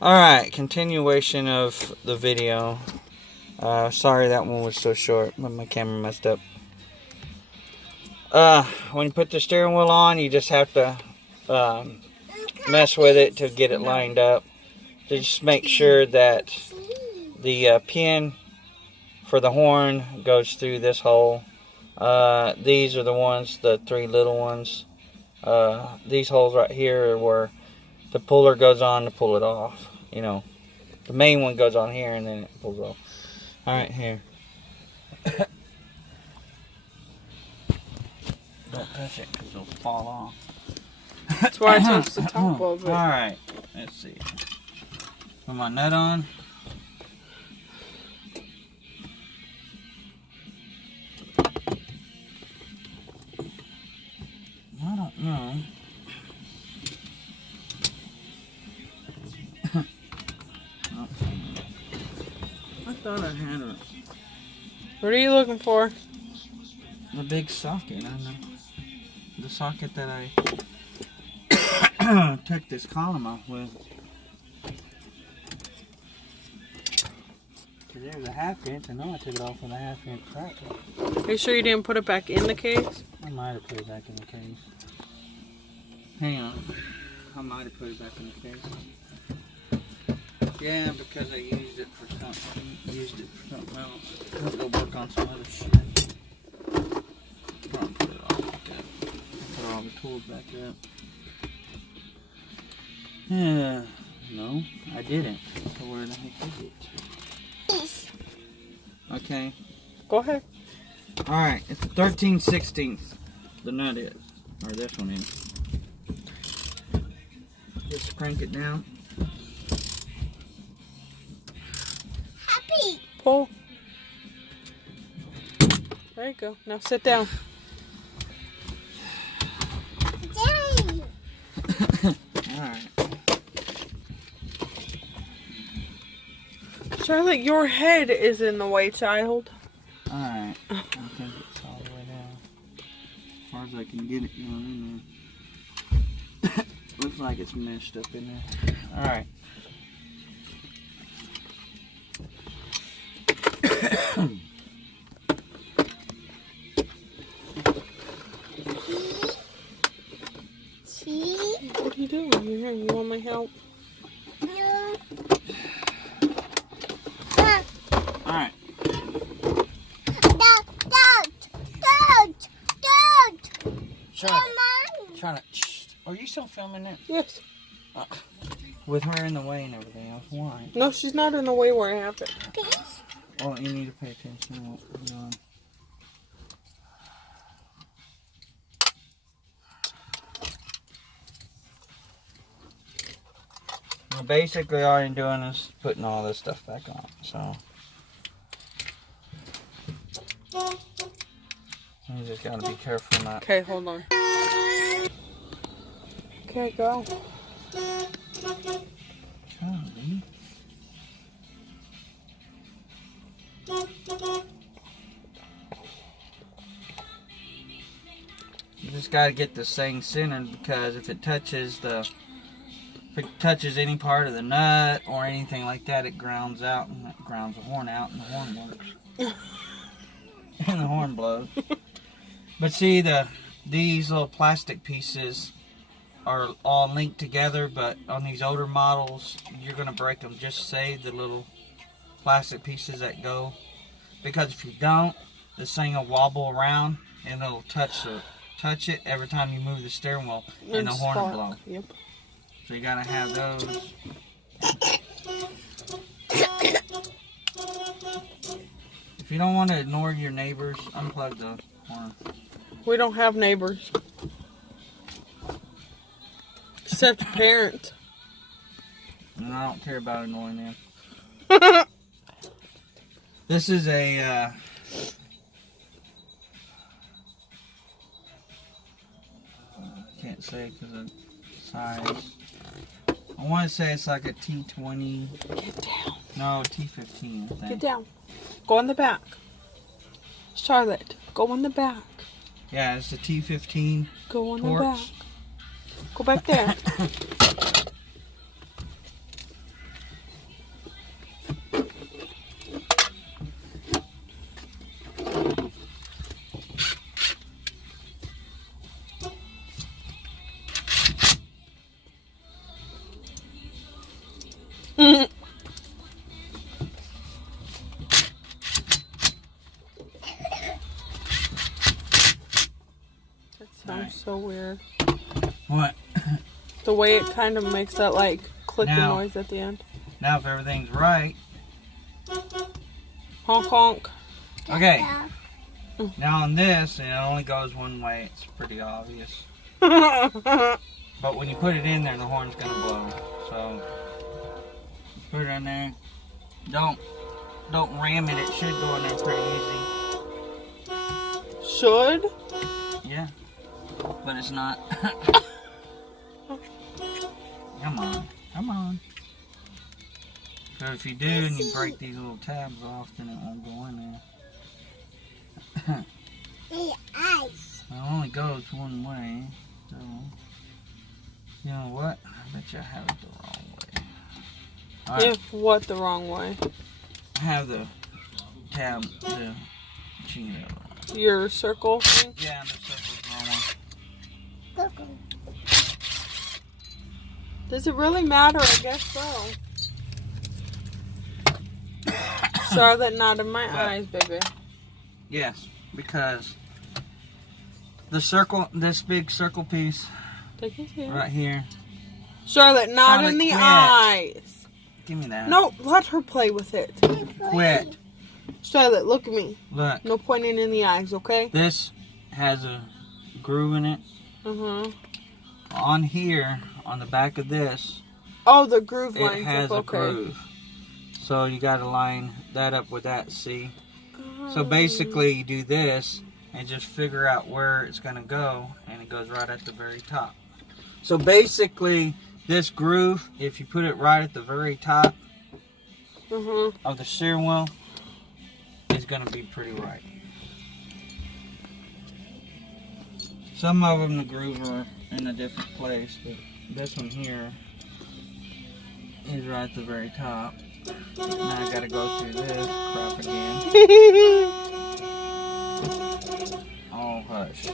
Alright, continuation of the video. Sorry that one was so short, but my camera messed up. When you put the steering wheel on, you just have to mess with it to get it lined up. Just make sure that the pin for the horn goes through this hole. These are the ones, the three little ones. These holes right here are where the puller goes on to pull it off. You know, the main one goes on here and then it pulls off. Alright, here. Don't touch it because it'll fall off. That's why I touched the top of it. Alright, let's see. Put my nut on. I don't know. I thought I had a... What are you looking for? The big socket, I know. The socket that I took this column off with. There's a 1/2 inch. I know I took it off with a 1/2 inch crack. Are you sure you didn't put it back in the case? I might have put it back in the case. Hang on. I might have put it back in the case. Yeah, because I used it for something. Else. I'll go work on some other shit. I'll put it all back up. Put all the tools back up. Yeah. No, I didn't. So where the heck is it? Okay. Go ahead. Alright, it's 13/16. The nut is. Or this one is. Just crank it down. Happy. Pull. There you go. Now sit down. Daddy. Alright. Charlotte, your head is in the way, child. Alright. I think it's all the way down. As far as I can get it going in there. Looks like it's meshed up in there. Alright. See? What are you doing here? You want my help? No. Alright. Don't. Charlotte, shh. Are you still filming it? Yes. With her in the way and everything else. Why? No, she's not in the way where I have it. Well, you need to pay attention to what we're doing. Well, basically, all I'm doing is putting all this stuff back on. So, you just gotta be careful not. Okay, hold on. Okay, go. Charlie. You just gotta get this thing centered because if it touches any part of the nut or anything like that, it grounds out and that grounds the horn out and the horn works. And the horn blows. But see, these little plastic pieces are all linked together, but on these older models, you're gonna break them. Just save the little plastic pieces that go, because if you don't, this thing will wobble around and it'll touch it every time you move the steering wheel and the horn will blow. Yep. So you gotta have those. If you don't want to ignore your neighbors, unplug the horn. We don't have neighbors. Except parents. And I don't care about ignoring them. This is a I can't say because of size. I want to say it's like a T20. Get down. No, T15, I think. Get down. Go in the back. Charlotte, go in the back. Yeah, it's the T15. Go in torch. the back. Go back there. Sounds so weird. What? The way it kind of makes that like clicking Now- noise at the end. Now if everything's right. Honk honk. Okay. Now on this, it only goes one way. It's pretty obvious. But when you put it in there, the horn's gonna blow. So put it in there. Don't ram it. It should go in there pretty easy. Should? Yeah. But it's not. Come on. Come on. So if you do and you break these little tabs off, then it won't go in there. Hey, eyes. It only goes one way. So, you know what? I bet you I have it the wrong way. Alright, If what the wrong way? I have the tab, the cheater. Your circle thing? Yeah, the circle's the wrong one. Go. Does it really matter? I guess so. Charlotte, not in my eyes, baby. Yes, because the circle, this big circle piece Take it here. right here. Charlotte, not Charlotte, in the quit. eyes. Give me that. No, let her play with it. Quit. Charlotte, look at me. Look, No pointing in the eyes, okay? this has a groove in it. Uh-huh. On here, on the back of this, Oh, the groove it lines has up, a okay. groove. So you got to line that up with that, see? So basically you do this and just figure out where it's going to go, and it goes right at the very top. So basically this groove, if you put it right at the very top Uh-huh. of the steering wheel, is going to be pretty right. Some of them, the grooves are in a different place, but this one here is right at the very top. Now I gotta go through this crap again. Oh, hush.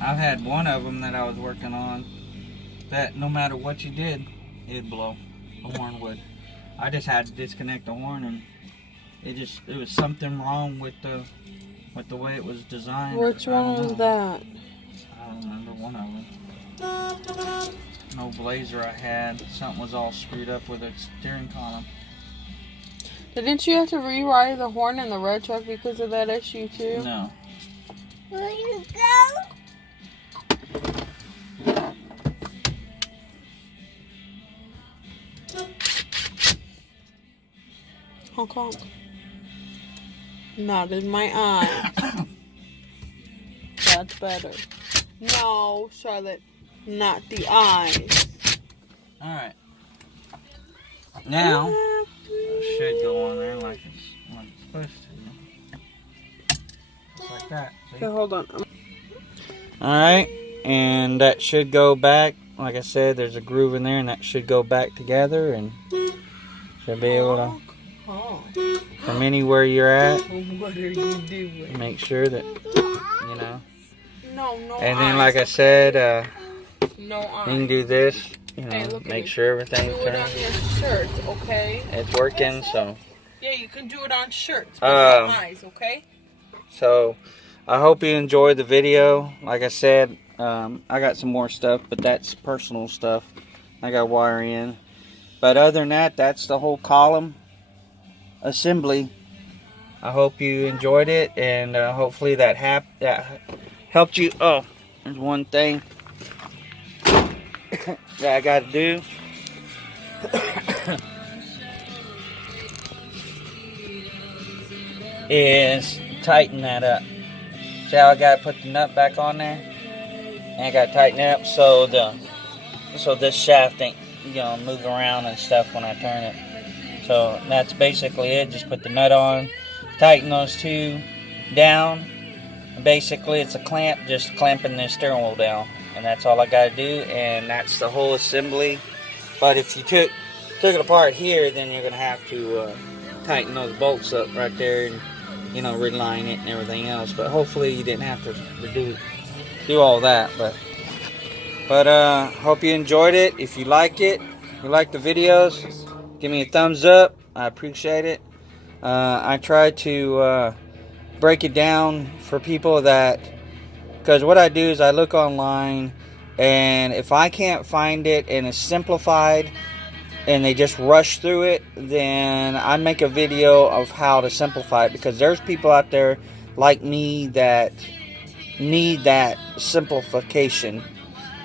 I've had one of them that I was working on that no matter what you did, it'd blow. The horn would. I just had to disconnect the horn, and it was something wrong with the way it was designed. What's I don't wrong with know. that? I don't remember one of them. No blazer I had. Something was all screwed up with a steering column. Didn't you have to rewire the horn in the red truck because of that issue too? No. Where you go? Honk honk. Not in my eye. That's better. No, Charlotte. Not the eyes. Alright. Now, it should go on there like it's supposed to. Just like that. See? Okay, hold on. Alright, and that should go back. Like I said, there's a groove in there, and that should go back together, and should be able to, from anywhere you're at, What are you doing? make sure that, you know. No, no And then, eyes. like I said, No you eyes. can do this, you know, Hey, look at make me. sure Do everything's it on turned. your shirt, okay? It's working, so. Yeah, you can do it on shirts. But no Um, eyes, okay? So, I hope you enjoyed the video. Like I said, I got some more stuff, but that's personal stuff. I got wire in. But other than that, that's the whole column assembly. I hope you enjoyed it, and hopefully that helped you. Oh, there's one thing that I got to do. Is tighten that up. See how I got to put the nut back on there? And I got to tighten it up so this shaft ain't move around and stuff when I turn it. So that's basically it. Just put the nut on, tighten those two down, Basically, it's a clamp, just clamping the steering wheel down, and that's all I got to do, and that's the whole assembly. But if you took it apart here, then you're gonna have to tighten those bolts up right there, and reline it and everything else. But hopefully, you didn't have to do all that. But hope you enjoyed it. If you like it, if you like the videos, give me a thumbs up. I appreciate it. I try to break it down for people because what I do is I look online, and if I can't find it and it's simplified and they just rush through it, then I make a video of how to simplify it, because there's people out there like me that need that simplification,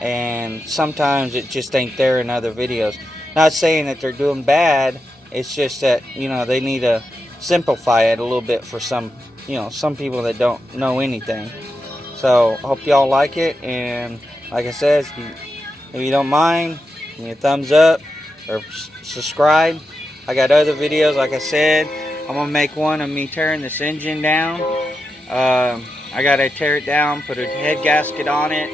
and sometimes it just ain't there in other videos. Not saying that they're doing bad, it's just that they need to simplify it a little bit for some people that don't know anything. So hope y'all like it, and like I said, if you don't mind, give me a thumbs up or subscribe. I got other videos, like I said. I'm gonna make one of me tearing this engine down. I gotta tear it down, put a head gasket on it.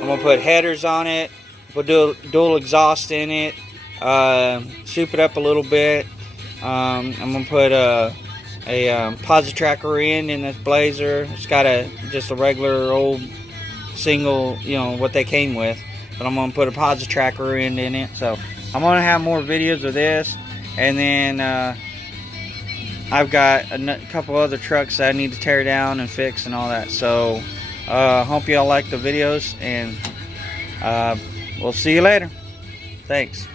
I'm gonna put headers on it. We'll do dual exhaust in it. Soup it up a little bit. I'm gonna put a positive tracker end in this Blazer. It's got just a regular old single, what they came with, but I'm gonna put a positive tracker end in it. So I'm gonna have more videos of this, and then I've got a couple other trucks that I need to tear down and fix and all that. So hope y'all like the videos, and we'll see you later. Thanks.